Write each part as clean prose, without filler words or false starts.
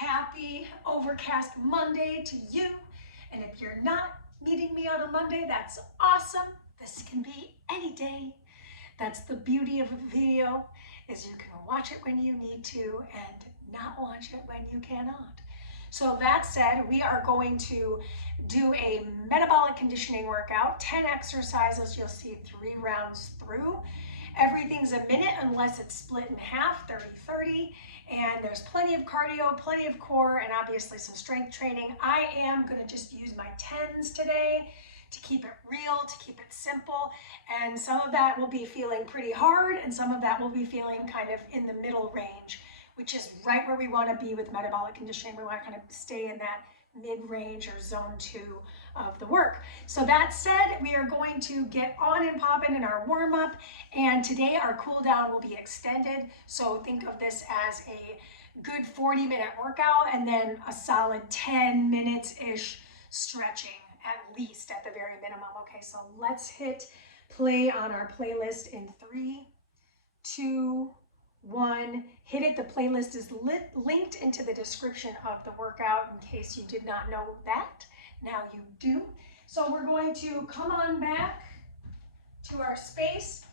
Happy overcast Monday to you. And if you're not meeting me on a Monday, that's awesome. This can be any day. That's the beauty of a video, is you can watch it when you need to and not watch it when you cannot. So that said, we are going to do a metabolic conditioning workout, 10 exercises. You'll see 3 rounds through. Everything's a minute unless it's split in half, 30-30, and there's plenty of cardio, plenty of core, and obviously some strength training. I am going to just use my 10s today to keep it real, to keep it simple, and some of that will be feeling pretty hard, and some of that will be feeling kind of in the middle range, which is right where we want to be with metabolic conditioning. We want to kind of stay in that mid-range or zone 2 of the work. So that said, we are going to get on and popping in our warm-up, and today our cool down will be extended. So think of this as a good 40-minute workout and then a solid 10 minutes-ish stretching, at least at the very minimum. Okay, so let's hit play on our playlist in 3, 2, 1. Hit it. The playlist is linked into the description of the workout in case you did not know that. Now you do. So we're going to come on back to our space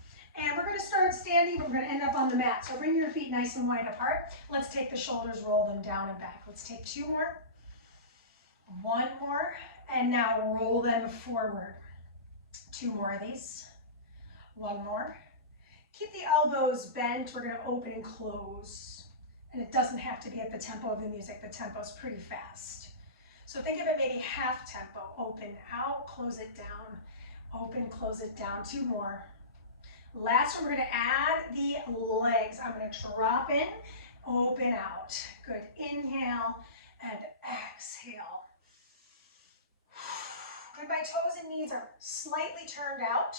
and we're going to start standing, but we're going to end up on the mat. So bring your feet nice and wide apart. Let's take the shoulders, roll them down and back. Let's take 2 more, 1 more, and now roll them forward. 2 more of these, 1 more. Keep the elbows bent. We're going to open and close. And it doesn't have to be at the tempo of the music. The tempo's pretty fast. So think of it maybe half tempo. Open out, close it down. Open, close it down. 2 more. Last one, we're going to add the legs. I'm going to drop in, open out. Good. Inhale and exhale. Good. My toes and knees are slightly turned out.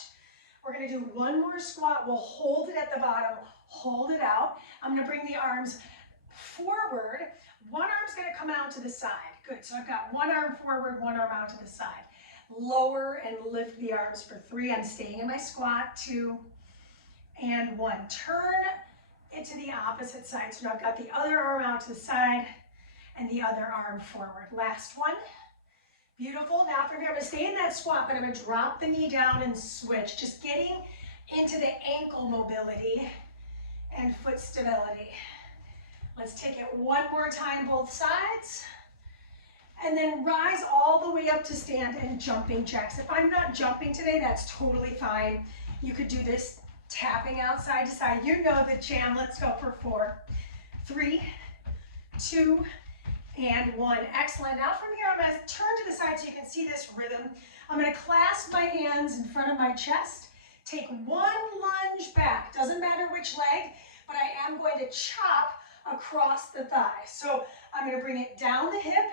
We're going to do 1 more squat. We'll hold it at the bottom, hold it out. I'm going to bring the arms forward. One arm's going to come out to the side. Good. So I've got 1 arm forward, 1 arm out to the side. Lower and lift the arms for 3. I'm staying in my squat. 2 and 1. Turn it to the opposite side. So now I've got the other arm out to the side and the other arm forward. Last one. Beautiful. Now from here, I'm going to stay in that squat, but I'm going to drop the knee down and switch. Just getting into the ankle mobility and foot stability. Let's take it 1 more time, both sides. And then rise all the way up to stand and jumping jacks. If I'm not jumping today, that's totally fine. You could do this tapping out side to side. You know the jam. Let's go for 4, 3, 2, and 1. Excellent. Now from here, I'm going to turn to the side so you can see this rhythm. I'm going to clasp my hands in front of my chest. Take 1 lunge back. Doesn't matter which leg, but I am going to chop across the thigh. So I'm going to bring it down the hip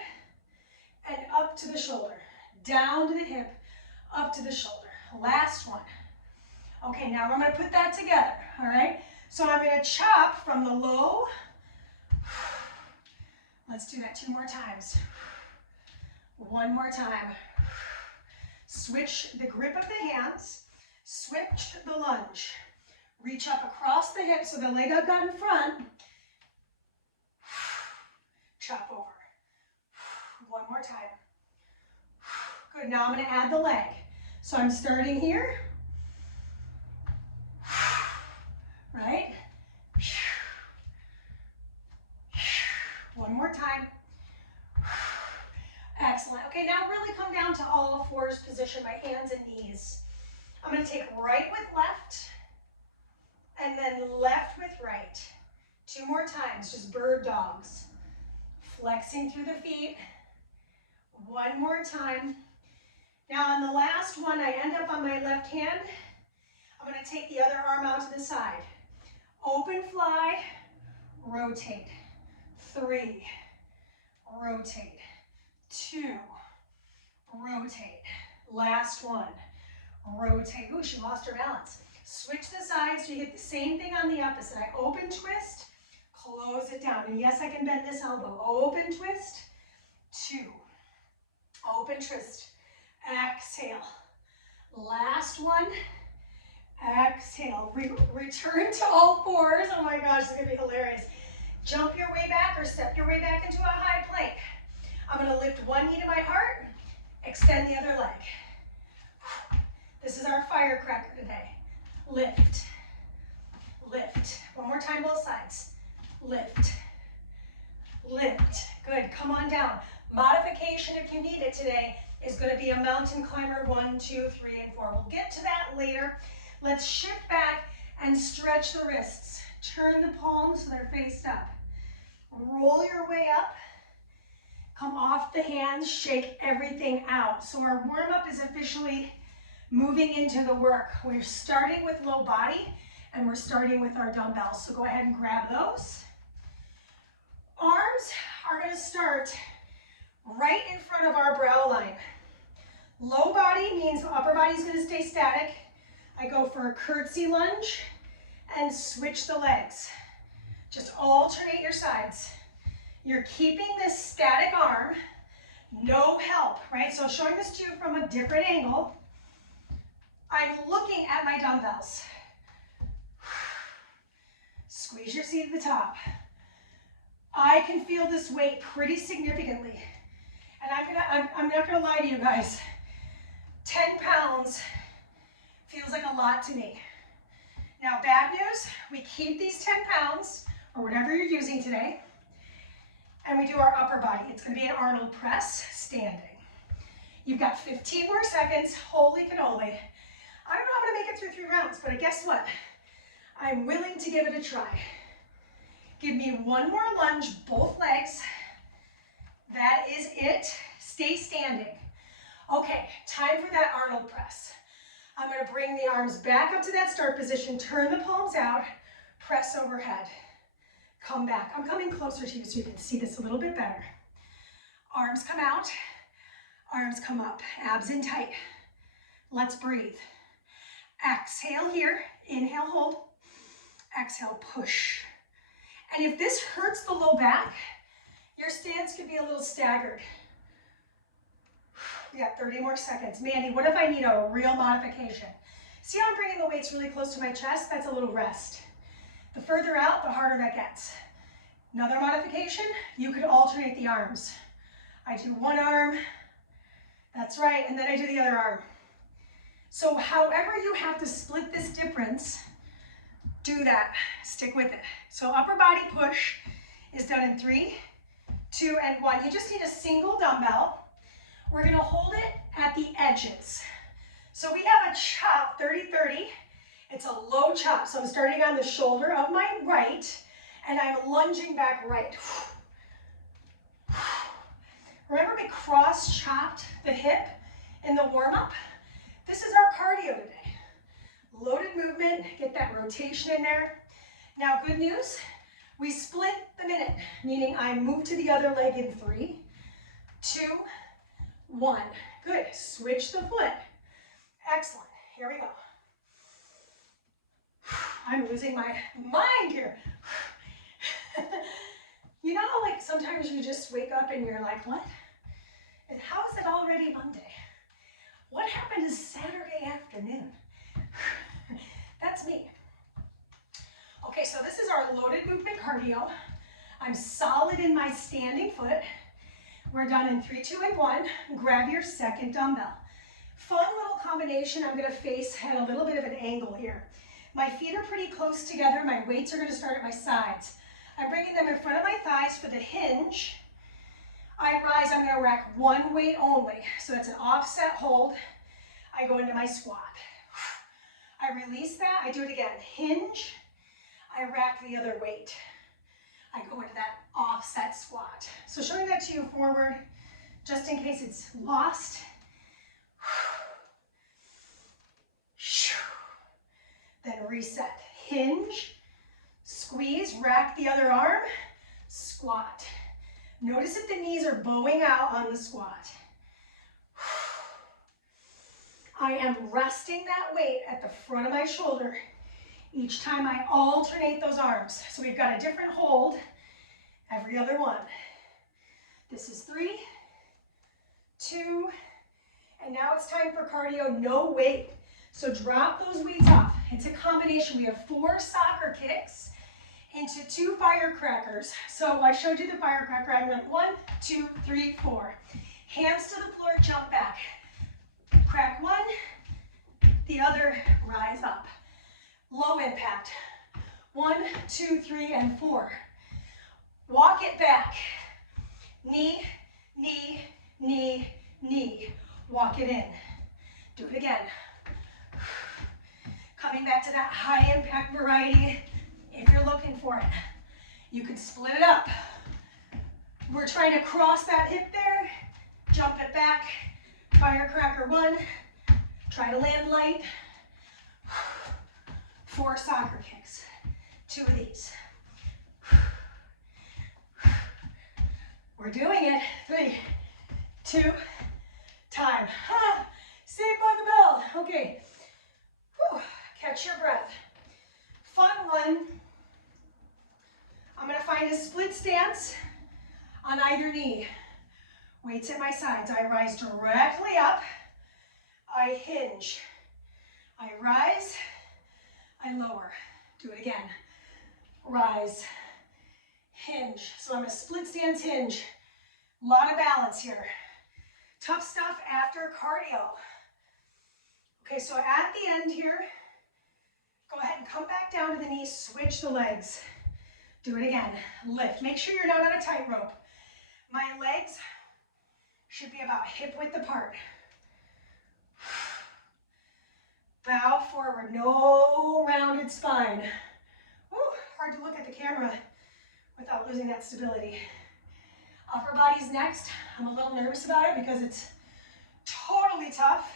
and up to the shoulder. Down to the hip, up to the shoulder. Last one. Okay, now I'm going to put that together. All right? So I'm going to chop from the low. Let's do that 2 more times. 1 more time. Switch the grip of the hands. Switch the lunge. Reach up across the hip so the leg I've got in front. Chop over. 1 more time. Good. Now I'm going to add the leg. So I'm starting here. Right? 1 more time. Excellent. Okay, now really come down to all fours position, my hands and knees. I'm going to take right with left and then left with right. 2 more times, just bird dogs. Flexing through the feet. 1 more time. Now on the last one, I end up on my left hand. I'm going to take the other arm out to the side. Open fly, rotate. 3, rotate. 2, rotate. Last one, rotate. Ooh, she lost her balance. Switch the sides so you get the same thing on the opposite. I open twist, close it down. And yes, I can bend this elbow. Open twist, 2, open twist, exhale. Last one, exhale. Return to all fours. Oh my gosh, this is going to be hilarious. Jump your way back or step your way back into a high I'm gonna lift one knee to my heart, extend the other leg. This is our firecracker today. Lift, lift. One more time, both sides. Lift, lift. Good, come on down. Modification, if you need it today, is gonna be a mountain climber 1, 2, 3, and 4. We'll get to that later. Let's shift back and stretch the wrists. Turn the palms so they're faced up. Roll your way up. Come off the hands, shake everything out. So our warm-up is officially moving into the work. We're starting with low body and we're starting with our dumbbells. So go ahead and grab those. Arms are gonna start right in front of our brow line. Low body means the upper body is gonna stay static. I go for a curtsy lunge and switch the legs. Just alternate your sides. You're keeping this static arm, no help, right? So showing this to you from a different angle. I'm looking at my dumbbells. Squeeze your seat at the top. I can feel this weight pretty significantly. And I'm not gonna lie to you guys. 10 pounds feels like a lot to me. Now, bad news, we keep these 10 pounds, or whatever you're using today, and we do our upper body. It's gonna be an Arnold press, standing. You've got 15 more seconds, holy cannoli. I don't know how I'm gonna make it through 3 rounds, but guess what? I'm willing to give it a try. Give me one more lunge, both legs. That is it. Stay standing. Okay, time for that Arnold press. I'm gonna bring the arms back up to that start position, turn the palms out, press overhead. Come back. I'm coming closer to you so you can see this a little bit better. Arms come out, arms come up, abs in tight. Let's breathe. Exhale here, inhale, hold. Exhale, push. And if this hurts the low back, your stance could be a little staggered. We got 30 more seconds. Mandy, what if I need a real modification? See how I'm bringing the weights really close to my chest? That's a little rest. The further out, the harder that gets. Another modification, you could alternate the arms. I do one arm, that's right, and then I do the other arm. So however you have to split this difference, do that, stick with it. So upper body push is done in 3, 2, and 1. You just need a single dumbbell. We're gonna hold it at the edges. So we have a chop, 30-30. It's a low chop, so I'm starting on the shoulder of my right, and I'm lunging back right. Remember we cross-chopped the hip in the warm-up? This is our cardio today. Loaded movement, get that rotation in there. Now, good news, we split the minute, meaning I move to the other leg in 3, 2, 1. Good, switch the foot. Excellent, here we go. I'm losing my mind here. You know, like sometimes you just wake up and you're like, what? And how is it already Monday? What happened to Saturday afternoon? That's me. Okay, so this is our loaded movement cardio. I'm solid in my standing foot. We're done in 3, 2, and 1. Grab your second dumbbell. Fun little combination. I'm gonna face at a little bit of an angle here. My feet are pretty close together. My weights are gonna start at my sides. I'm bringing them in front of my thighs for the hinge. I rise, I'm gonna rack one weight only. So that's an offset hold. I go into my squat. I release that, I do it again. Hinge, I rack the other weight. I go into that offset squat. So showing that to you forward, just in case it's lost. Then reset. Hinge, squeeze, rack the other arm, squat. Notice if the knees are bowing out on the squat. I am resting that weight at the front of my shoulder each time I alternate those arms. So we've got a different hold every other one. This is 3, 2, and now it's time for cardio, no weight. So drop those weights off. It's a combination. We have 4 soccer kicks into 2 firecrackers. So I showed you the firecracker. I'm going 1, 2, 3, 4. Hands to the floor, jump back. Crack 1, the other, rise up. Low impact. 1, 2, 3, and 4. Walk it back. Knee, knee, knee, knee. Walk it in. Do it again. Coming back to that high impact variety if you're looking for it. You can split it up. We're trying to cross that hip there. Jump it back. Firecracker 1. Try to land light. 4 soccer kicks. 2 of these. We're doing it. 3, 2, time. Saved by the bell. Okay. Whew. Catch your breath. Fun one. I'm going to find a split stance on either knee. Weights at my sides. I rise directly up. I hinge. I rise. I lower. Do it again. Rise. Hinge. So I'm a split stance hinge. A lot of balance here. Tough stuff after cardio. Okay, so at the end here, go ahead and come back down to the knees, switch the legs. Do it again. Lift. Make sure you're not on a tightrope. My legs should be about hip width apart. Bow forward. No rounded spine. Woo, hard to look at the camera without losing that stability. Upper body's next. I'm a little nervous about it because it's totally tough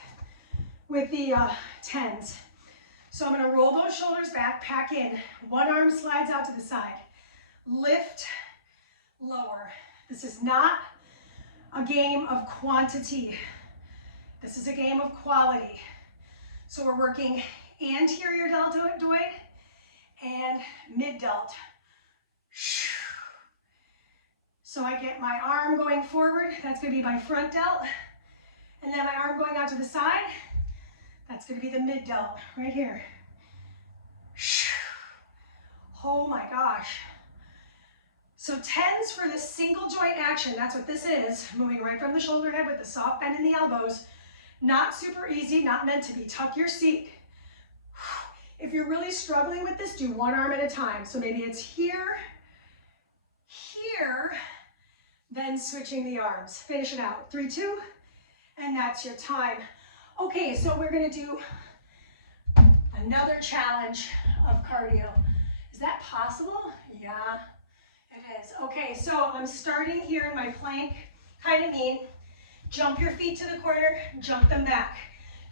with the 10s. So I'm going to roll those shoulders back, pack in. One arm slides out to the side. Lift, lower. This is not a game of quantity. This is a game of quality. So we're working anterior deltoid and mid delt. So I get my arm going forward. That's going to be my front delt. And then my arm going out to the side. That's going to be the mid delt right here. Oh my gosh. So 10s for the single joint action. That's what this is. Moving right from the shoulder head with the soft bend in the elbows. Not super easy, not meant to be. Tuck your seat. If you're really struggling with this, do one arm at a time. So maybe it's here, here, then switching the arms. Finish it out. 3, 2, and that's your time. Okay, so we're gonna do another challenge of cardio. Is that possible? Yeah, it is. Okay, so I'm starting here in my plank, kind of mean. Jump your feet to the corner, jump them back.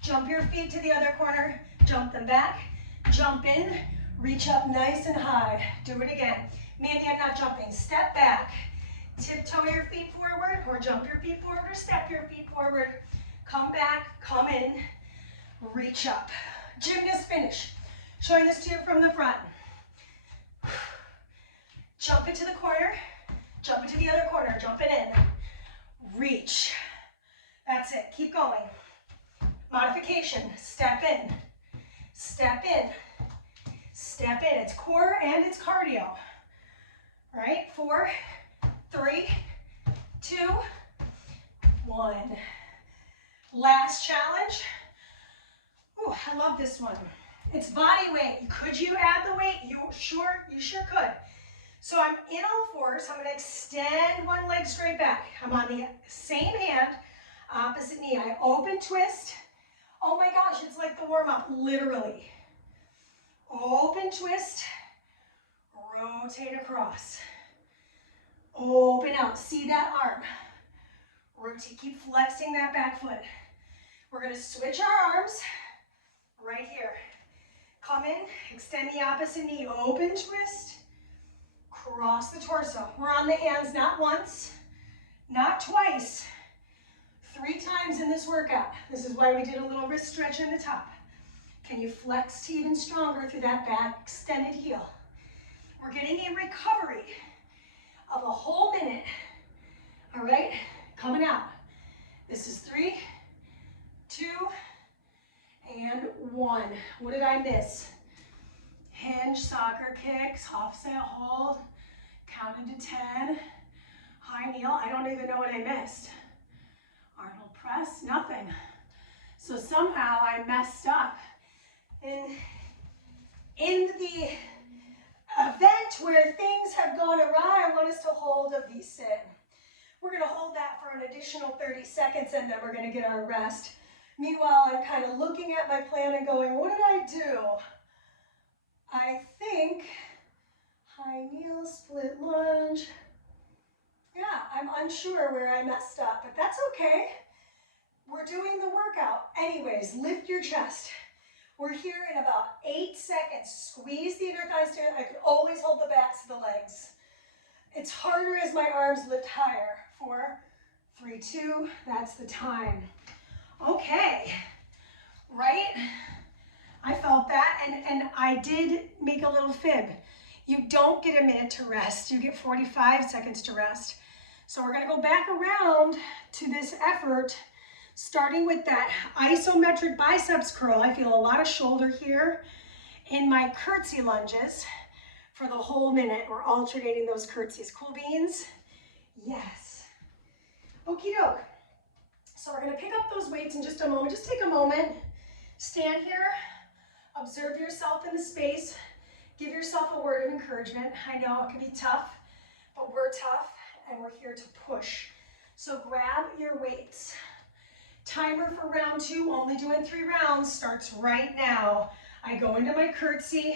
Jump your feet to the other corner, jump them back. Jump in, reach up nice and high. Do it again. Mandee, I'm not jumping. Step back. Tiptoe your feet forward, or jump your feet forward, or step your feet forward. Come back, come in, reach up. Gymnast finish. Showing this to you from the front. Jump into the corner, jump into the other corner, jump it in. Reach. That's it. Keep going. Modification. Step in. Step in. Step in. It's core and it's cardio. All right. 4, 3, 2, 1. Last challenge. Ooh, I love this one. It's body weight. Could you add the weight? You sure could. So I'm in all fours. I'm going to extend one leg straight back. I'm on the same hand, opposite knee. I open twist. Oh my gosh, it's like the warm-up, literally. Open twist, rotate across. Open out, see that arm. Rotate, keep flexing that back foot. We're going to switch our arms right here. Come in, extend the opposite knee, open twist. Cross the torso. We're on the hands not once, not twice, 3 times in this workout. This is why we did a little wrist stretch in the top. Can you flex to even stronger through that back extended heel? We're getting a recovery of a whole minute. All right, coming out. This is 3, 2, and 1. What did I miss? Hinge. lunge, soccer kicks, offset hold, count into 10, high kneel. I don't even know what I missed. Arnold press, nothing. So somehow I messed up. In the event where things have gone awry, I want us to hold a V-sit. We're gonna hold that for an additional 30 seconds and then we're gonna get our rest. Meanwhile, I'm kind of looking at my plan and going, what did I do? I think high kneel, split lunge. Yeah, I'm unsure where I messed up, but that's okay. We're doing the workout. Anyways, lift your chest. We're here in about 8 seconds. Squeeze the inner thighs down. I can always hold the backs of the legs. It's harder as my arms lift higher. 4, 3, 2, that's the time. Okay, right? I felt that, and I did make a little fib. You don't get a minute to rest. You get 45 seconds to rest. So we're gonna go back around to this effort, starting with that isometric biceps curl. I feel a lot of shoulder here in my curtsy lunges for the whole minute. We're alternating those curtsies. Cool beans? Yes. Okie doke. So we're gonna pick up those weights in just a moment. Just take a moment, stand here, observe yourself in the space, give yourself a word of encouragement. I know it can be tough, but we're tough and we're here to push. So grab your weights. Timer for round 2, only doing 3 rounds, starts right now. I go into my curtsy,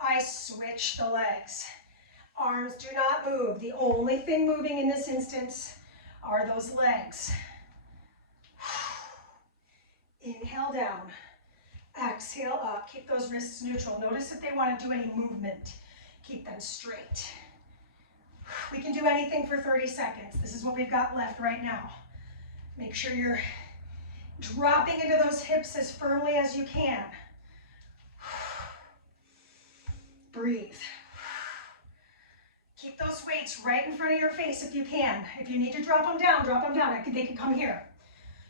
I switch the legs. Arms do not move. The only thing moving in this instance are those legs. Inhale down, exhale up. Keep those wrists neutral. Notice if they want to do any movement. Keep them straight. We can do anything for 30 seconds. This is what we've got left right now. Make sure you're dropping into those hips as firmly as you can. Breathe. Keep those weights right in front of your face if you can. If you need to drop them down, drop them down. They can come here.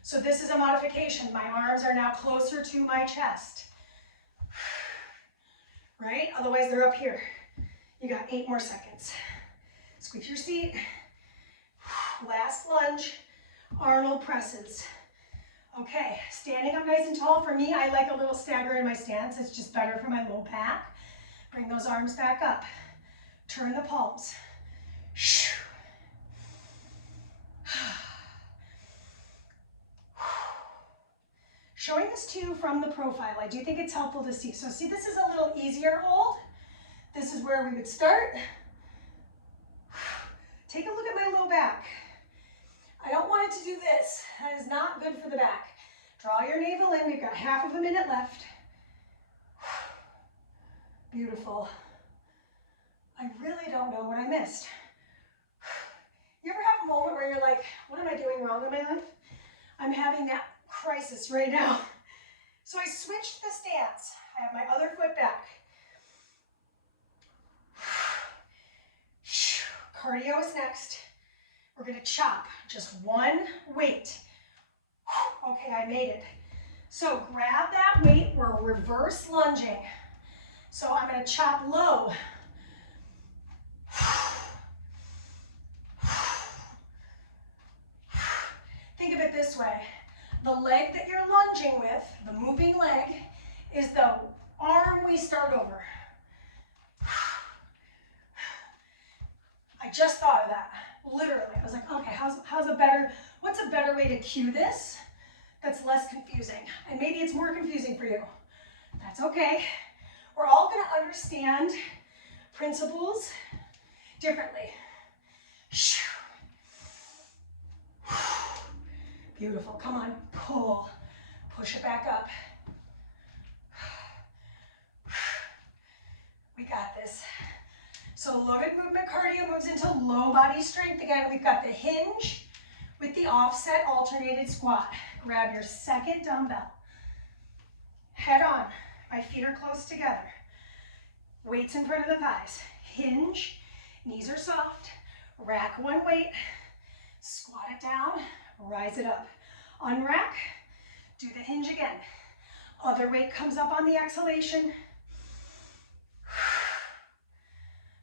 So this is a modification. My arms are now closer to my chest. Right? Otherwise they're up here. You got 8 more seconds. Squeeze your seat. Last lunge. Arnold presses. Okay, standing up nice and tall. For me, I like a little stagger in my stance. It's just better for my low back. Bring those arms back up. Turn the palms. Showing this to you from the profile, I do think it's helpful to see. So see, this is a little easier hold. This is where we would start. Take a look at my low back. I don't want it to do this. That is not good for the back. Draw your navel in. We've got half of a minute left. Beautiful. I really don't know what I missed. You ever have a moment where you're like, what am I doing wrong in my life? I'm having that crisis right now. So I switched the stance. I have my other foot back. Cardio is next. We're gonna chop just one weight. Okay, I made it. So grab that weight, we're reverse lunging. So I'm gonna chop low. Think of it this way. The leg that you're lunging with, the moving leg, is the arm we start over. I just thought of that, literally. I was like, okay, what's a better way to cue this that's less confusing? And maybe it's more confusing for you. That's okay. We're all gonna understand principles differently. Beautiful, come on, pull. Push it back up. We got this. So loaded movement cardio moves into low body strength. Again, we've got the hinge with the offset alternated squat. Grab your second dumbbell. Head on. My feet are close together. Weights in front of the thighs. Hinge. Knees are soft. Rack one weight. Squat it down. Rise it up. Unrack. Do the hinge again. Other weight comes up on the exhalation.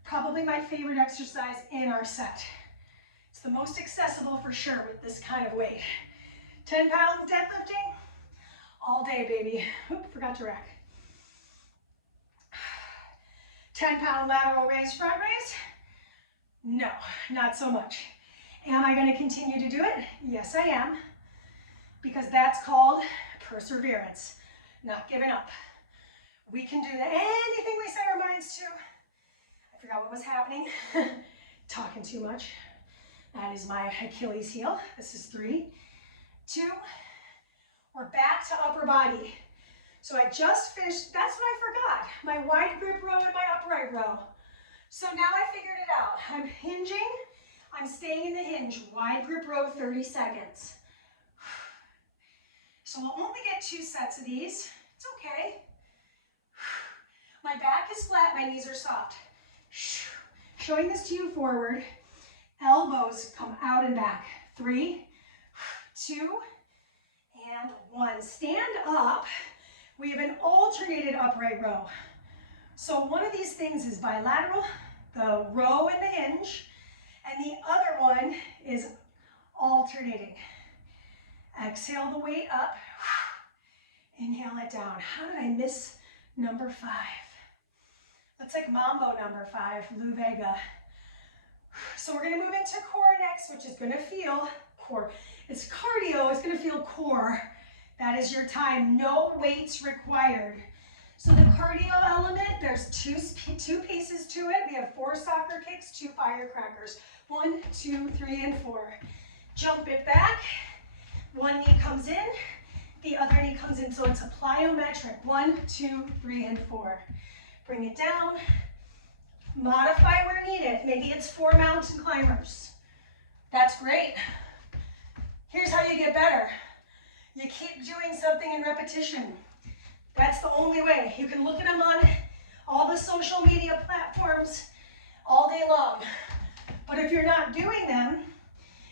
Probably my favorite exercise in our set. It's the most accessible for sure with this kind of weight. 10 pounds deadlifting, all day, baby. Oop, forgot to rack. 10-pound lateral raise, front raise. No, not so much. Am I going to continue to do it? Yes, I am. Because that's called perseverance, not giving up. We can do anything we set our minds to. I forgot what was happening. Talking too much. That is my Achilles heel. This is 3, 2. We're back to upper body. So I just finished, that's what I forgot. My wide grip row and my upright row. So now I figured it out. I'm hinging, I'm staying in the hinge. Wide grip row, 30 seconds. So we'll only get 2 sets of these. It's okay. My back is flat, my knees are soft. Showing this to you forward. Elbows come out and back. 3, 2, and 1. Stand up. We have an alternated upright row. So one of these things is bilateral, the row and the hinge, and the other one is alternating. Exhale the weight up. Inhale it down. How did I miss number 5? That's like Mambo number 5, Lou Vega. So we're gonna move into core next, which is gonna feel core. It's cardio, it's gonna feel core. That is your time, no weights required. So the cardio element, there's two pieces to it. We have 4 soccer kicks, 2 firecrackers. 1, 2, 3, and 4. Jump it back. One knee comes in, the other knee comes in. So it's a plyometric. 1, 2, 3, and 4. Bring it down. Modify where needed. Maybe it's 4 mountain climbers. That's great. Here's how you get better. You keep doing something in repetition. That's the only way. You can look at them on all the social media platforms all day long. But if you're not doing them,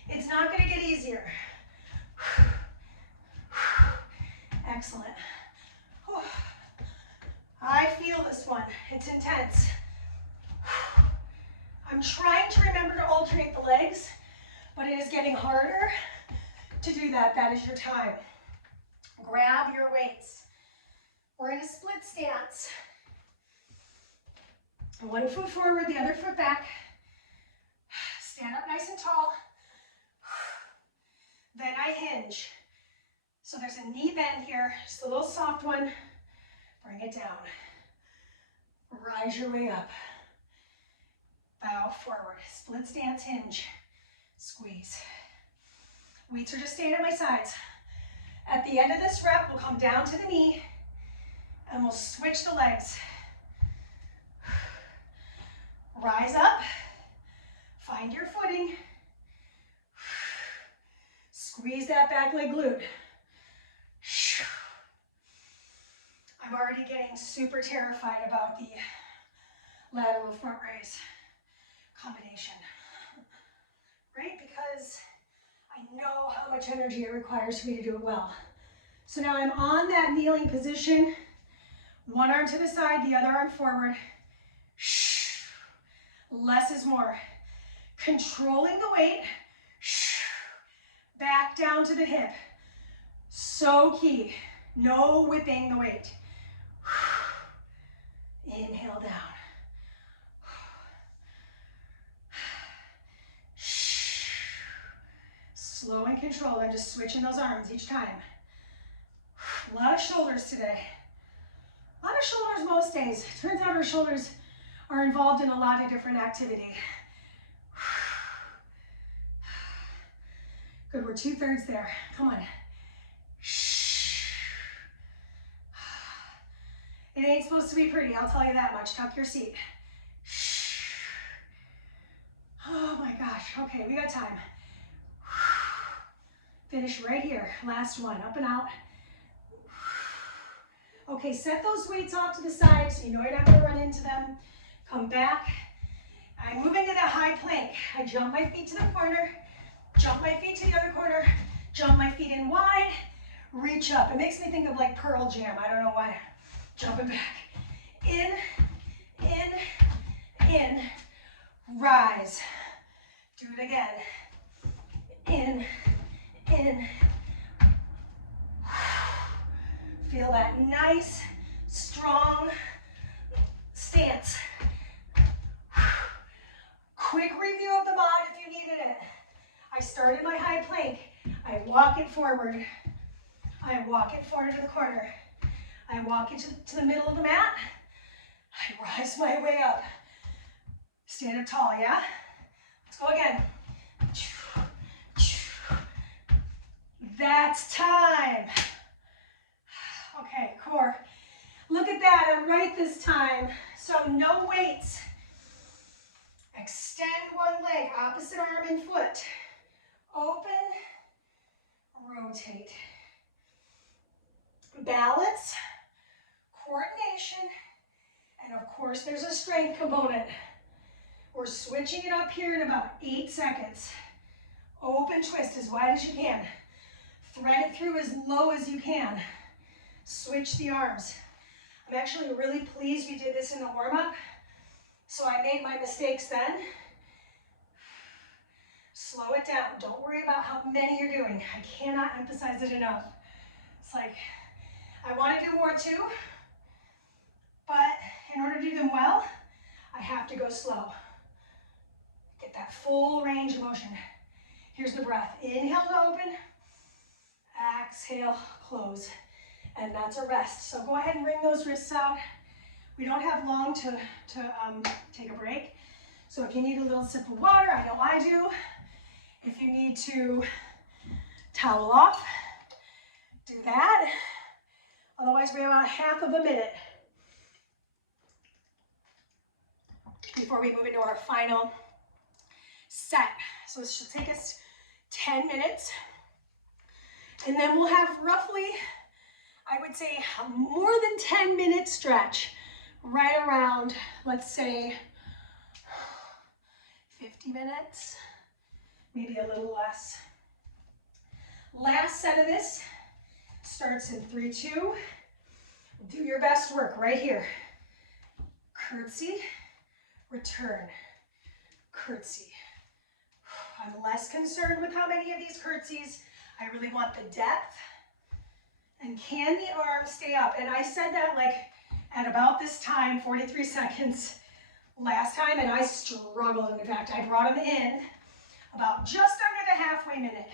it's not going to get easier. Excellent. I feel this one. It's intense. I'm trying to remember to alternate the legs, but it is getting harder to do that. That is your time. Grab your weights. We're in a split stance. 1 foot forward, the other foot back. Stand up nice and tall. Then I hinge. So there's a knee bend here, just a little soft one. Bring it down. Rise your way up. Bow forward. Split stance hinge. Squeeze. Weights are just staying at my sides. At the end of this rep, we'll come down to the knee and we'll switch the legs. Rise up. Find your footing. Squeeze that back leg glute. I'm already getting super terrified about the lateral front raise combination, right? Because I know how much energy it requires for me to do it well. So now I'm on that kneeling position, one arm to the side, the other arm forward. Less is more. Controlling the weight, back down to the hip. So key, no whipping the weight. Inhale down. Slow and controlled. I'm just switching those arms each time. A lot of shoulders today. A lot of shoulders most days. Turns out our shoulders are involved in a lot of different activity. Good, we're 2/3 there. Come on. It ain't supposed to be pretty, I'll tell you that much. Tuck your seat. Oh my gosh, okay, we got time. Finish right here, last one, up and out. Okay, set those weights off to the side so you know you're not gonna run into them. Come back. I move into the high plank. I jump my feet to the corner, jump my feet to the other corner, jump my feet in wide, reach up. It makes me think of like Pearl Jam, I don't know why. Jumping back. In, in, rise. Do it again. In. Feel that nice, strong stance. Quick review of the mod if you needed it. I started my high plank. I walk it forward. I walk it forward to the corner. I walk it to the middle of the mat. I rise my way up. Stand up tall, yeah? Let's go again. That's time. Okay, core. Look at that, I'm right this time. So no weights. Extend one leg, opposite arm and foot. Open, rotate. Balance, coordination, and of course there's a strength component. We're switching it up here in about 8 seconds. Open twist as wide as you can. Thread it through as low as you can. Switch the arms. I'm actually really pleased we did this in the warm-up, so I made my mistakes then. Slow it down. Don't worry about how many you're doing. I cannot emphasize it enough. It's like, I want to do more too, but in order to do them well, I have to go slow. Get that full range of motion. Here's the breath. Inhale to open. Exhale, close. And that's a rest. So go ahead and bring those wrists out. We don't have long to take a break. So if you need a little sip of water, I know I do. If you need to towel off, do that. Otherwise, we have about half of a minute before we move into our final set. So this should take us 10 minutes. And then we'll have roughly, I would say, more than 10-minute stretch, right around, let's say, 50 minutes, maybe a little less. Last set of this starts in 3, 2. Do your best work right here. Curtsy, return, curtsy. I'm less concerned with how many of these curtsies. I really want the depth. And can the arms stay up? And I said that like at about this time, 43 seconds last time, and I struggled. In fact, I brought them in about just under the halfway minute.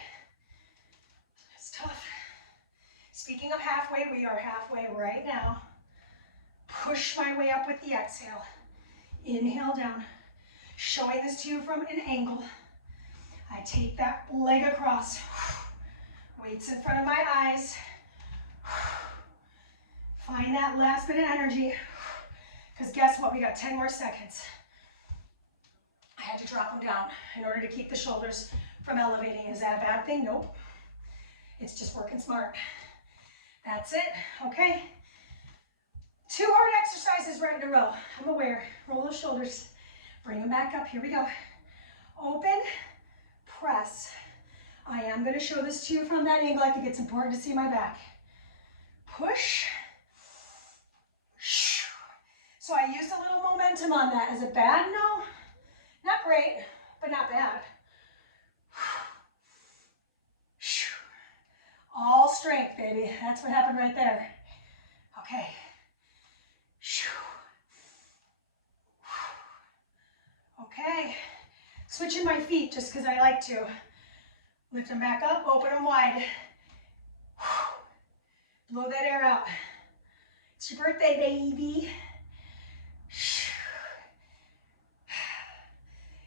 It's tough. Speaking of halfway, we are halfway right now. Push my way up with the exhale. Inhale down. Showing this to you from an angle. I take that leg across. Weights in front of my eyes. Find that last bit of energy. Because guess what? We got 10 more seconds. I had to drop them down in order to keep the shoulders from elevating. Is that a bad thing? Nope. It's just working smart. That's it. Okay. 2 hard exercises right in a row. I'm aware. Roll those shoulders. Bring them back up. Here we go. Open. Press. I am going to show this to you from that angle. I think it's important to see my back. Push. So I used a little momentum on that. Is it bad? No. Not great, but not bad. All strength, baby. That's what happened right there. Okay. Okay. Switching my feet just because I like to. Lift them back up, open them wide. Blow that air out. It's your birthday, baby.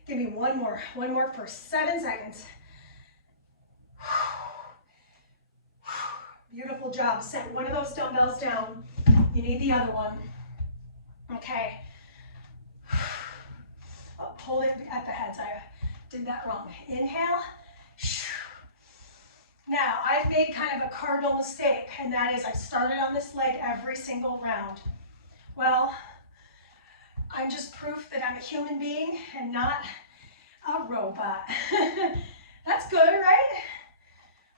Give me one more for 7 seconds. Beautiful job. Set one of those dumbbells down. You need the other one. Okay. Hold it at the heads. I did that wrong. Inhale. Now, I've made kind of a cardinal mistake, and that is I started on this leg every single round. Well, I'm just proof that I'm a human being and not a robot. That's good, right?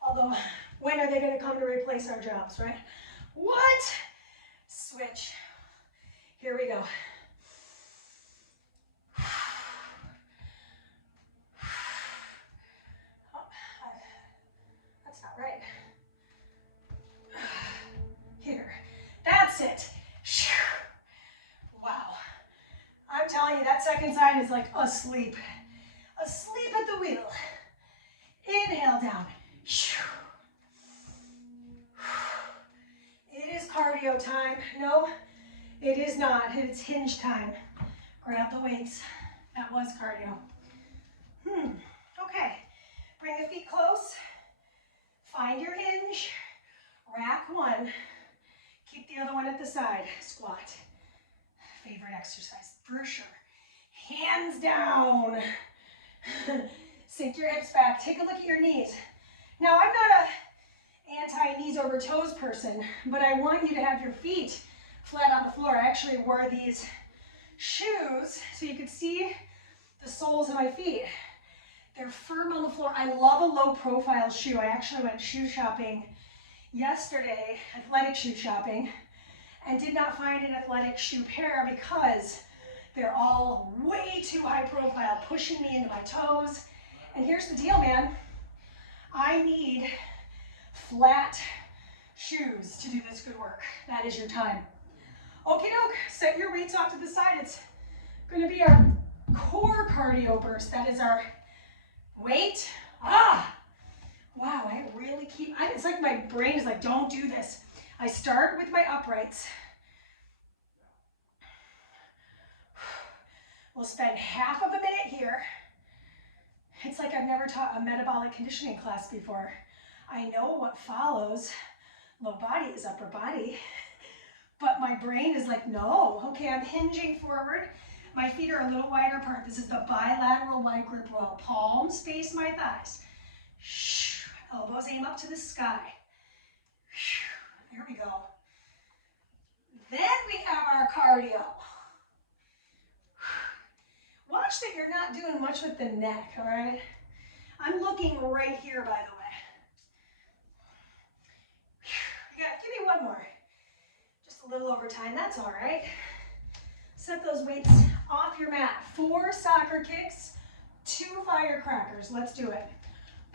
Although, when are they going to come to replace our jobs, right? What? Switch. Here we go. second side is like asleep. Asleep at the wheel. Inhale down. It is cardio time. No, it is not. It's hinge time. Grab the weights. That was cardio. Okay. Bring the feet close. Find your hinge. Rack one. Keep the other one at the side. Squat. Favorite exercise for sure. Hands down. Sink your hips back. Take a look at your knees. Now, I'm not a anti-knees over toes person, but I want you to have your feet flat on the floor. I actually wore these shoes so you could see the soles of my feet. They're firm on the floor. I love a low profile shoe. I actually went shoe shopping yesterday, athletic shoe shopping, and did not find an athletic shoe pair because they're all way too high profile, pushing me into my toes. And here's the deal, man. I need flat shoes to do this good work. That is your time. Okie doke, set your weights off to the side. It's gonna be our core cardio burst. That is our weight. Wow, I really keep, it's like my brain is like, don't do this. I start with my uprights. We'll spend half of a minute here. It's like I've never taught a metabolic conditioning class before. I know what follows. Low body is upper body. But my brain is like, no. Okay, I'm hinging forward. My feet are a little wider apart. This is the bilateral wide grip roll. Palms face my thighs. Elbows aim up to the sky. There we go. Then we have our cardio. Watch that you're not doing much with the neck, all right? I'm looking right here, by the way. Give me one more. Just a little over time, that's all right. Set those weights off your mat. 4 soccer kicks, 2 firecrackers. Let's do it.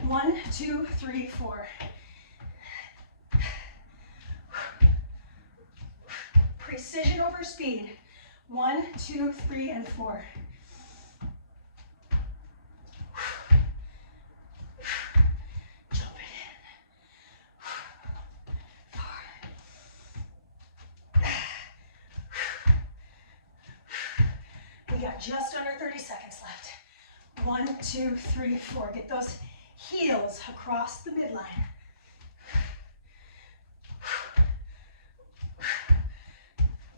1, 2, 3, 4. Precision over speed. 1, 2, 3, and 4. Jump it in. 4. We got just under 30 seconds left. 1, 2, 3, 4. Get those heels across the midline.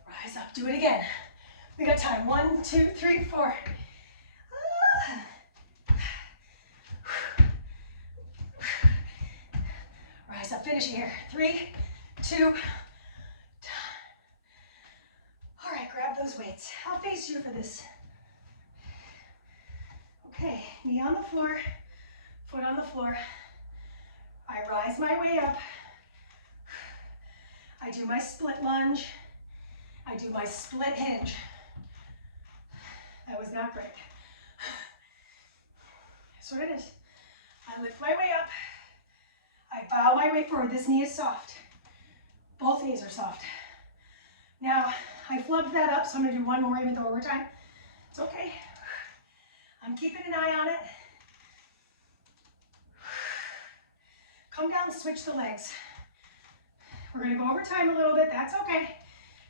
Rise up. Do it again. We got time. 1, 2, 3, 4. Rise up. Finish it here. 3, 2. All right. Grab those weights. I'll face you for this. Okay. Knee on the floor. Foot on the floor. I rise my way up. I do my split lunge. I do my split hinge. That was not great. That's what it is. I lift my way up. I bow my way forward. This knee is soft. Both knees are soft. Now, I flubbed that up, so I'm going to do one more even though we're time. It's okay. I'm keeping an eye on it. Come down and switch the legs. We're going to go over time a little bit. That's okay.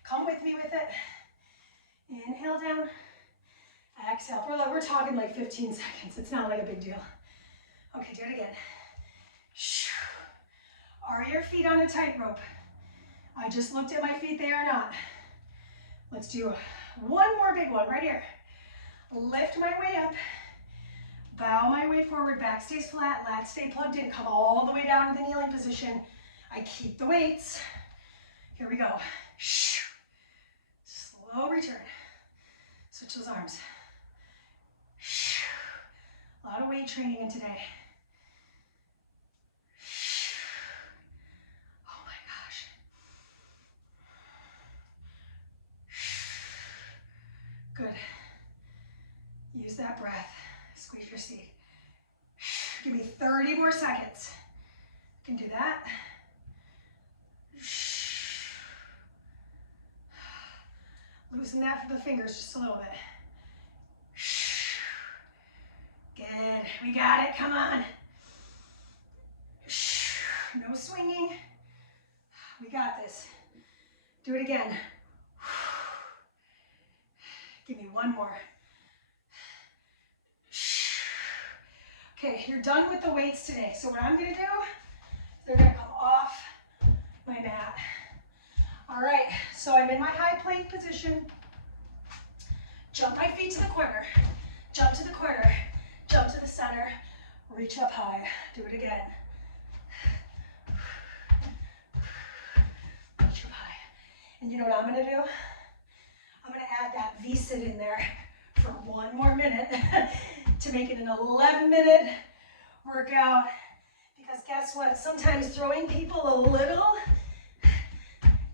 Come with me with it. Inhale down. Exhale. We're talking like 15 seconds. It's not like a big deal. Okay, do it again. Are your feet on a tightrope? I just looked at my feet. They are not. Let's do one more big one right here. Lift my way up. Bow my way forward. Back stays flat. Lats stay plugged in. Come all the way down to the kneeling position. I keep the weights. Here we go. Slow return. Switch those arms. A lot of weight training in today. Oh my gosh. Good. Use that breath. Squeeze your seat. Give me 30 more seconds. You can do that. Loosen that for the fingers just a little bit. Good, we got it, come on. No swinging. We got this. Do it again. Give me one more. Okay, you're done with the weights today. So what I'm gonna do, they're gonna come off my mat. All right, so I'm in my high plank position. Jump my feet to the corner. Jump to the corner. Jump to the center. Reach up high. Do it again. Reach up high. And you know what I'm gonna do? I'm gonna add that V-sit in there for one more minute to make it an 11-minute workout. Because guess what? Sometimes throwing people a little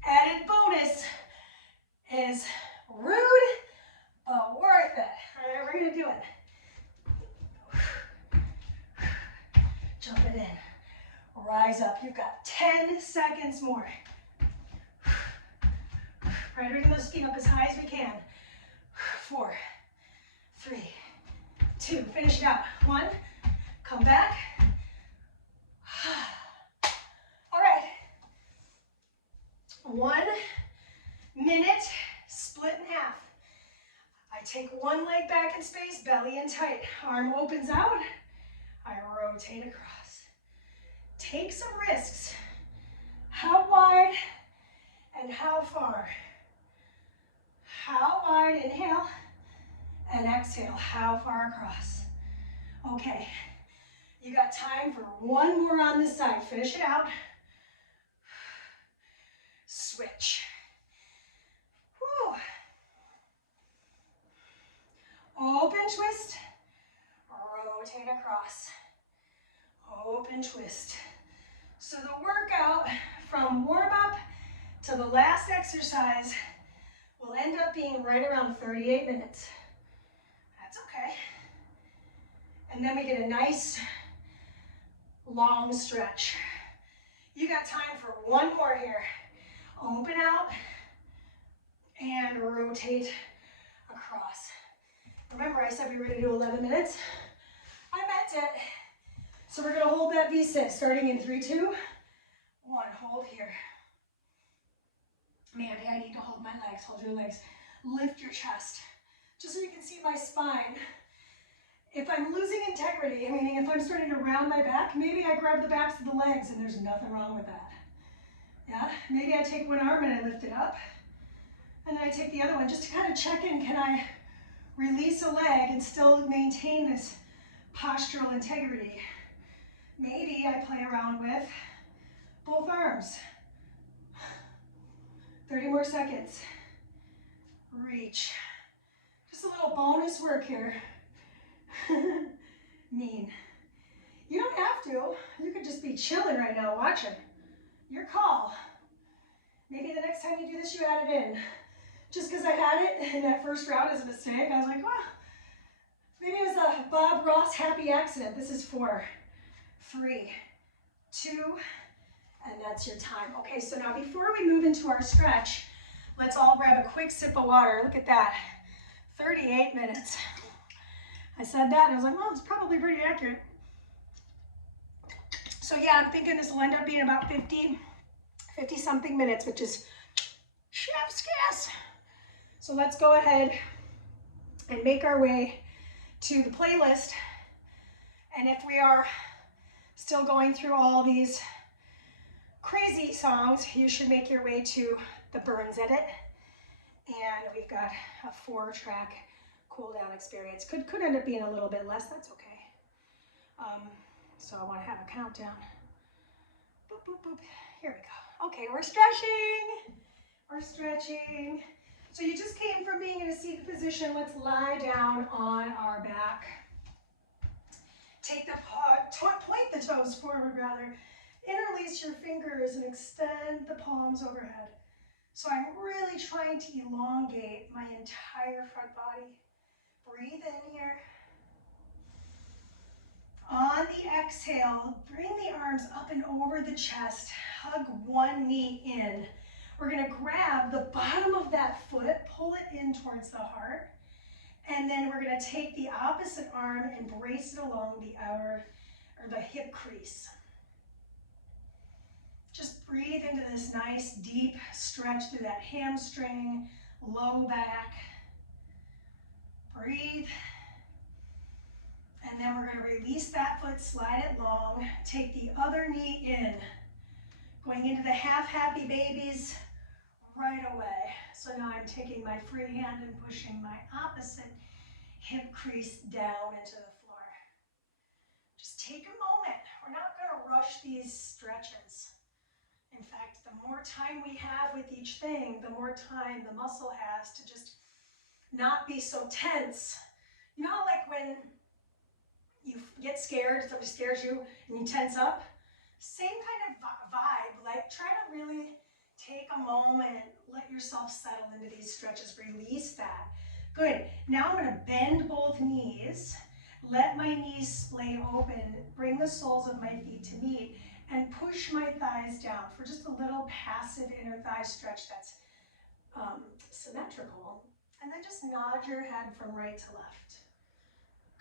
added bonus is rude, but worth it. All right, we're gonna do it. Jump it in. Rise up. You've got 10 seconds more. Right, bring those feet up as high as we can. 4, 3, 2, finish it out. 1, come back. All right. 1 minute, split in half. I take one leg back in space, belly in tight. Arm opens out. I rotate across. Take some risks. How wide and how far? How wide, inhale, and exhale, how far across? Okay, you got time for one more on this side. Finish it out. Switch. Whew. Open twist, rotate across. Open twist. So the workout from warm up to the last exercise will end up being right around 38 minutes. That's okay. And then we get a nice long stretch. You got time for one more here. Open out and rotate across. Remember I said we were gonna do 11 minutes? I meant it. So we're gonna hold that V-sit starting in 3, 2, 1. Hold here. Mandee, I need to hold my legs. Hold your legs. Lift your chest. Just so you can see my spine. If I'm losing integrity, meaning if I'm starting to round my back, maybe I grab the backs of the legs and there's nothing wrong with that. Yeah? Maybe I take one arm and I lift it up. And then I take the other one just to kind of check in. Can I release a leg and still maintain this postural integrity? Maybe I play around with both arms. 30 more seconds. Reach. Just a little bonus work here. Mean. You don't have to. You could just be chilling right now watching. Your call. Maybe the next time you do this, you add it in. Just because I had it in that first round as a mistake, I was like, well, maybe it was a Bob Ross happy accident. This is 4, 3, 2, and that's your time. Okay, so now before we move into our stretch, let's all grab a quick sip of water. Look at that, 38 minutes. I said that and I was like, well, it's probably pretty accurate. So yeah, I'm thinking this will end up being about 50 something minutes, which is chef's kiss. So let's go ahead and make our way to the playlist. And if we are still going through all these crazy songs, you should make your way to the Burns edit. And we've got a 4-track cool down experience. Could end up being a little bit less, that's okay. So I want to have a countdown. Boop, boop, boop. Here we go. Okay, we're stretching. We're stretching. So you just came from being in a seated position. Let's lie down on our back. Take the point the toes forward rather. Interlace your fingers and extend the palms overhead. So I'm really trying to elongate my entire front body. Breathe in here. On the exhale, bring the arms up and over the chest. Hug one knee in. We're going to grab the bottom of that foot, pull it in towards the heart, And then we're gonna take the opposite arm and brace it along the outer, or the hip crease. Just breathe into this nice deep stretch through that hamstring, low back. Breathe. And then we're gonna release that foot, slide it long, take the other knee in, going into the half happy babies right away. So now I'm taking my free hand and pushing my opposite hip crease down into the floor. Just take a moment. We're not gonna rush these stretches. In fact, the more time we have with each thing, the more time the muscle has to just not be so tense. You know how like when you get scared, somebody scares you, and you tense up? Same kind of vibe. Like try to really take a moment, let yourself settle into these stretches, release that. Good. Now I'm gonna bend both knees, let my knees splay open, bring the soles of my feet to meet, and push my thighs down for just a little passive inner thigh stretch that's symmetrical. And then just nod your head from right to left.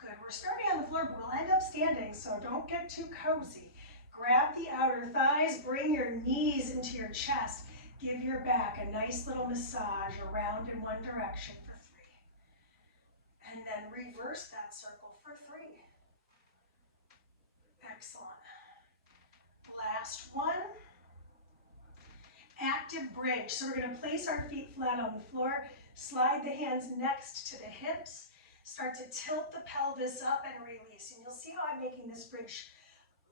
Good, we're starting on the floor, but we'll end up standing, so don't get too cozy. Grab the outer thighs, bring your knees into your chest. Give your back a nice little massage around in one direction for 3. And then reverse that circle for 3. Excellent. Last one. Active bridge. So we're going to place our feet flat on the floor, slide the hands next to the hips, start to tilt the pelvis up and release. And you'll see how I'm making this bridge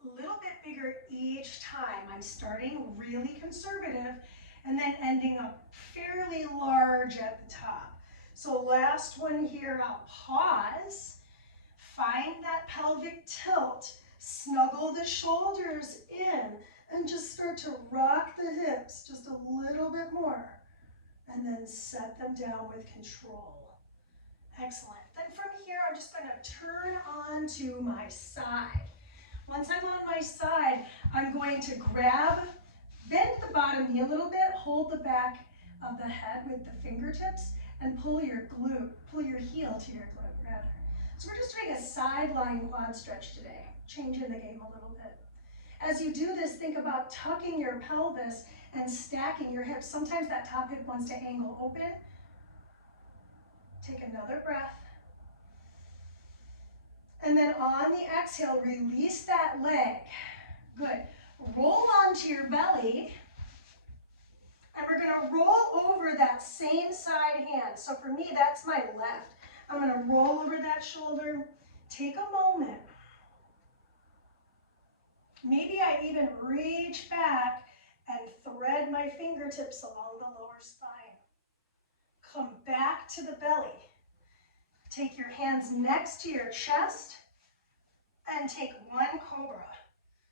a little bit bigger each time. I'm starting really conservative and then ending up fairly large at the top. So last one here, I'll pause, find that pelvic tilt, snuggle the shoulders in, and just start to rock the hips just a little bit more, and then set them down with control. Excellent. Then from here, I'm just going to turn on to my side. Once I'm on my side, I'm going to bend the bottom knee a little bit, hold the back of the head with the fingertips, and pull your heel to your glute, rather. So we're just doing a sideline quad stretch today, changing the game a little bit. As you do this, think about tucking your pelvis and stacking your hips. Sometimes that top hip wants to angle open. Take another breath. And then on the exhale, release that leg. Good. Roll onto your belly. And we're going to roll over that same side hand. So for me, that's my left. I'm going to roll over that shoulder. Take a moment. Maybe I even reach back and thread my fingertips along the lower spine. Come back to the belly. Take your hands next to your chest and take one cobra.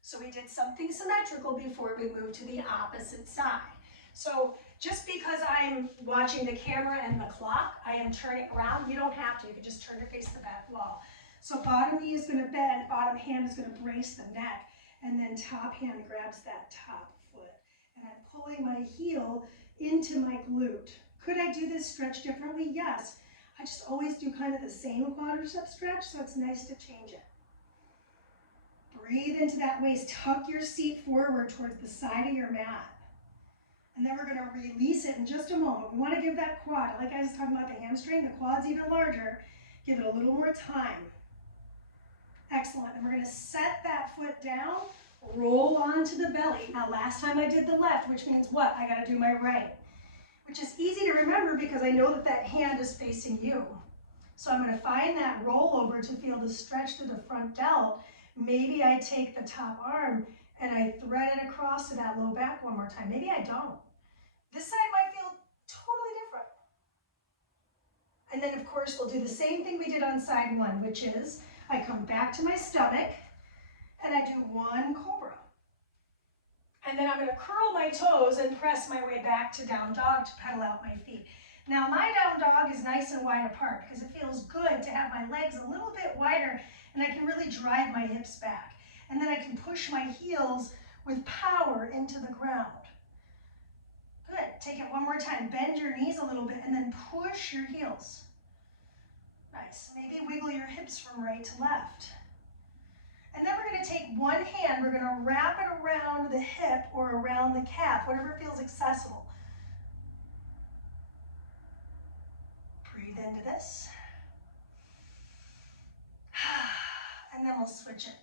So we did something symmetrical before we moved to the opposite side. So just because I'm watching the camera and the clock, I am turning around. You don't have to, you can just turn to face the back wall. So bottom knee is going to bend, bottom hand is going to brace the neck, and then top hand grabs that top foot. And I'm pulling my heel into my glute. Could I do this stretch differently? Yes. I just always do kind of the same quadricep stretch, so it's nice to change it. Breathe into that waist. Tuck your seat forward towards the side of your mat. And then we're going to release it in just a moment. We want to give that quad, like I was talking about the hamstring, the quad's even larger. Give it a little more time. Excellent. And we're going to set that foot down, roll onto the belly. Now, last time I did the left, which means what? I got to do my right, which is easy to remember because I know that that hand is facing you. So I'm going to find that rollover to feel the stretch through the front delt. Maybe I take the top arm and I thread it across to that low back one more time. Maybe I don't. This side might feel totally different. And then, of course, we'll do the same thing we did on side one, which is I come back to my stomach and I do one cobra. And then I'm going to curl my toes and press my way back to down dog to pedal out my feet. Now, my down dog is nice and wide apart because it feels good to have my legs a little bit wider and I can really drive my hips back. And then I can push my heels with power into the ground. Good. Take it one more time. Bend your knees a little bit and then push your heels. Nice. Maybe wiggle your hips from right to left. And then we're going to take one hand, we're going to wrap it around the hip or around the calf, whatever feels accessible. Breathe into this. And then we'll switch it.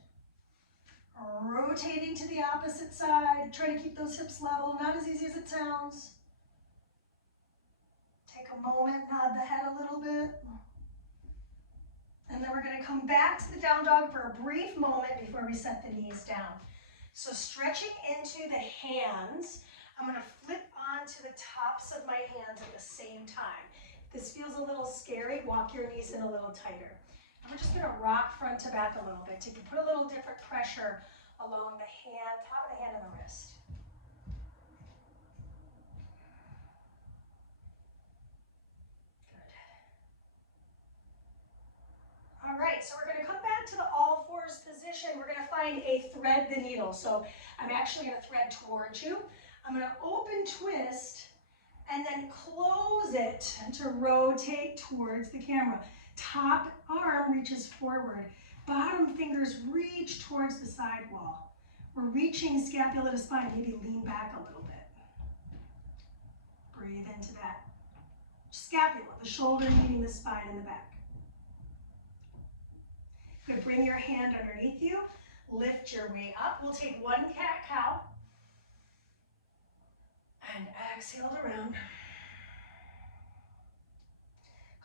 Rotating to the opposite side. Try to keep those hips level, not as easy as it sounds. Take a moment, nod the head a little bit. And then we're going to come back to the down dog for a brief moment before we set the knees down. So stretching into the hands, I'm going to flip onto the tops of my hands at the same time. If this feels a little scary, walk your knees in a little tighter. And we're just going to rock front to back a little bit to put a little different pressure along the hand, top of the hand and the wrist. All right, so we're going to come back to the all fours position. We're going to find a thread the needle. So I'm actually going to thread towards you. I'm going to open twist and then close it to rotate towards the camera. Top arm reaches forward. Bottom fingers reach towards the side wall. We're reaching scapula to spine. Maybe lean back a little bit. Breathe into that. Scapula, the shoulder meeting the spine and the back. Good, bring your hand underneath you, lift your way up. We'll take one cat-cow and exhale it around.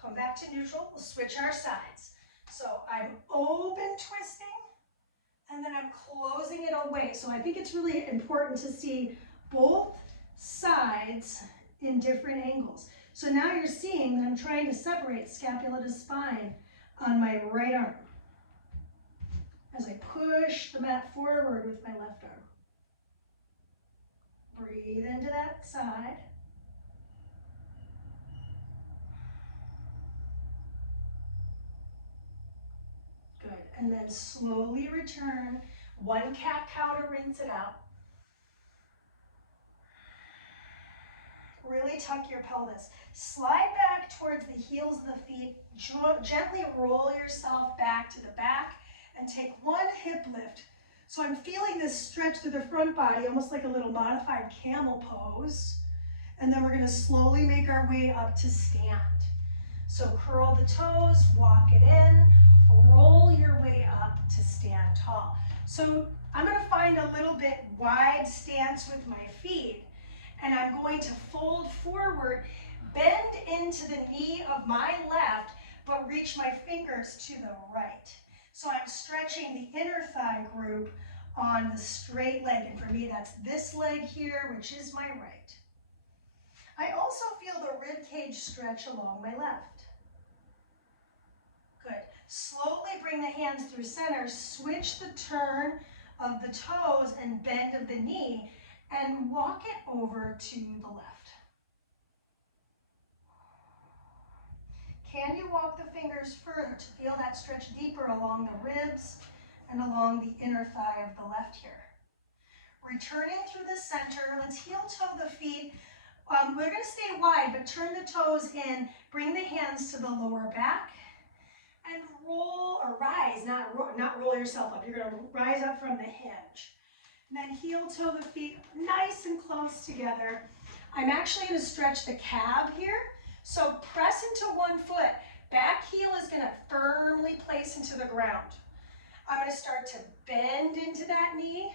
Come back to neutral, we'll switch our sides. So I'm open twisting and then I'm closing it away. So I think it's really important to see both sides in different angles. So now you're seeing that I'm trying to separate scapula to spine on my right arm as I push the mat forward with my left arm. Breathe into that side. Good, and then slowly return. One cat-cow to rinse it out. Really tuck your pelvis. Slide back towards the heels of the feet. Gently roll yourself back to the back and take one hip lift. So I'm feeling this stretch through the front body, almost like a little modified camel pose. And then we're going to slowly make our way up to stand. So curl the toes, walk it in, roll your way up to stand tall. So I'm going to find a little bit wide stance with my feet, and I'm going to fold forward, bend into the knee of my left, but reach my fingers to the right. So I'm stretching the inner thigh group on the straight leg, and for me that's this leg here, which is my right. I also feel the rib cage stretch along my left. Good. Slowly bring the hands through center, switch the turn of the toes and bend of the knee, and walk it over to the left. Can you walk the fingers further to feel that stretch deeper along the ribs and along the inner thigh of the left here? Returning through the center, let's heel toe the feet. We're going to stay wide, but turn the toes in, bring the hands to the lower back, and roll or rise, not roll yourself up. You're going to rise up from the hinge. And then heel toe the feet nice and close together. I'm actually going to stretch the calf here. So press into one foot. Back heel is going to firmly place into the ground. I'm going to start to bend into that knee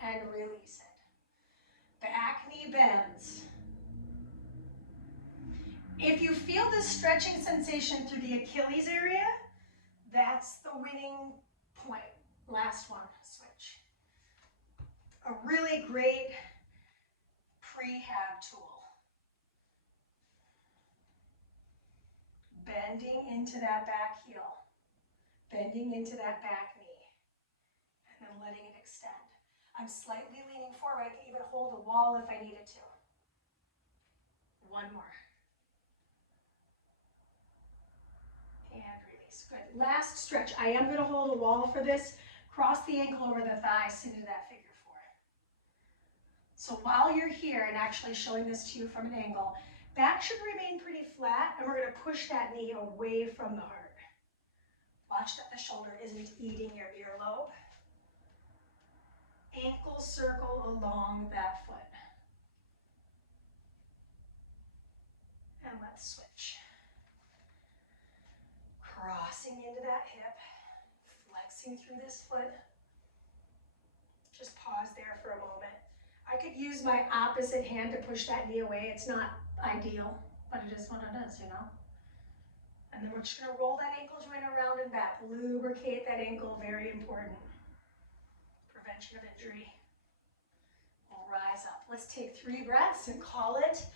and release it. Back knee bends. If you feel this stretching sensation through the Achilles area, that's the winning point. Last one, switch. A really great prehab tool. Bending into that back heel, bending into that back knee, and then letting it extend. I'm slightly leaning forward. I can even hold a wall if I needed to. One more. And release. Good. Last stretch. I am going to hold a wall for this. Cross the ankle over the thigh, sit into that figure four. So while you're here and actually showing this to you from an angle, Back should remain pretty flat, and we're going to push that knee away from the heart. Watch that the shoulder isn't eating your earlobe. Ankle circle along that foot. And let's switch. Crossing into that hip, flexing through this foot. Just pause there for a moment. I could use my opposite hand to push that knee away. It's not ideal, but it is what it is, you know? And then we're just gonna roll that ankle joint around and back. Lubricate that ankle, very important. Prevention of injury. We'll rise up. Let's take 3 breaths and call it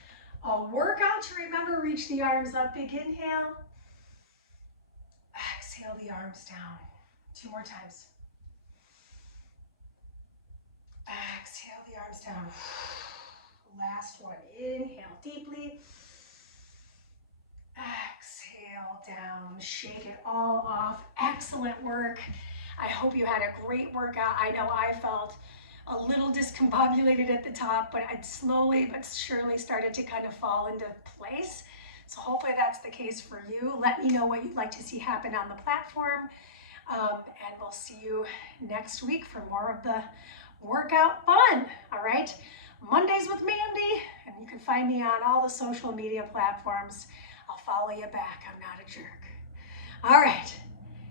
a workout to remember. Reach the arms up, big inhale. Exhale the arms down. 2 more times. Exhale the arms down. Last one. Inhale deeply. Exhale down. Shake it all off. Excellent work. I hope you had a great workout. I know I felt a little discombobulated at the top, but I'd slowly but surely started to kind of fall into place. So hopefully that's the case for you. Let me know what you'd like to see happen on the platform. And we'll see you next week for more of the workout fun. All right. Mondays with Mandee, and you can find me on all the social media platforms. I'll follow you back. I'm not a jerk. All right.